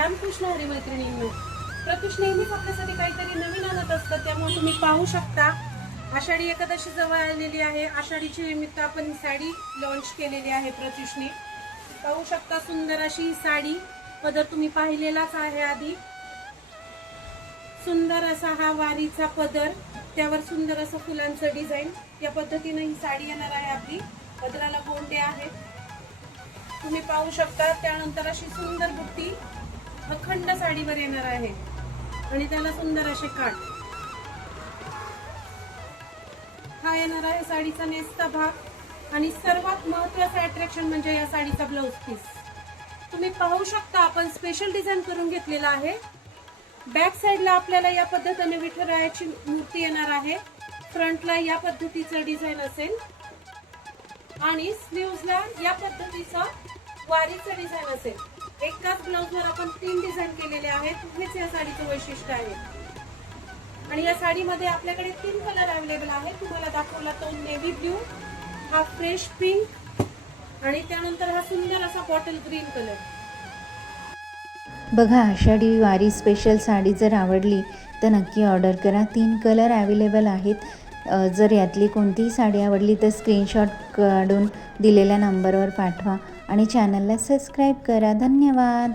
रामकृष्ण हरी मैत्रिणींनो, प्रत्युष नेहमीच आपल्यासाठी काहीतरी नवीन आणत असतं. त्यामुळे तुम्ही पाहू शकता आषाढी एकादशी जवळ आलेली आहे. आषाढीच्या निमित्त आपण ही साडी लॉन्च केलेली आहे प्रत्युषने. पाहू शकता सुंदर अशी ही साडी. पदर तुम्ही पाहिलेलाच आहे आधी. सुंदर असा हा वारीचा पदर, त्यावर सुंदर असं फुलांचं डिझाईन. या पद्धतीने ही साडी येणार आहे आपली. पदराला गोंडे आहेत तुम्ही पाहू शकता. त्यानंतर अशी सुंदर बुट्टी अखंड साडीवर येणार आहे आणि त्याला सुंदर असे काठ. हा येणार आहे साडीचा नेसता भाग आणि सर्वात महत्त्वाचं अट्रॅक्शन म्हणजे या साडीचा ब्लाउज पीस. तुम्ही पाहू शकता आपण स्पेशल डिझाईन करून घेतलेला आहे. बॅक साइडला आपल्याला या पद्धतीने विठुरायाची मूर्ती येणार आहे. फ्रंटला या पद्धतीचं डिझाईन असेल आणि स्लीव्हजला या पद्धतीचा वारीचा डिझाईन असेल. एकाच ब्लाउजवर आपण 3 डिझाईन केलेले आहेत. हेच या साडीचं वैशिष्ट्य आहे. आणि या साडीमध्ये आपल्याकडे 3 कलर अवेलेबल आहेत. तुम्हाला दाखवला तो नेव्ही ब्ल्यू, हा फ्रेश पिंक आणि त्यानंतर हा सुंदर असा बॉटल ग्रीन कलर. बघा, आषाढी वारी स्पेशल साडी जर आवडली तर नक्की ऑर्डर करा. 3 कलर अवेलेबल आहेत. जर यातली कोणतीही साडी आवडली तर स्क्रीनशॉट काढून दिलेल्या नंबरवर पाठवा आणि चॅनलला सबस्क्राईब करा. धन्यवाद.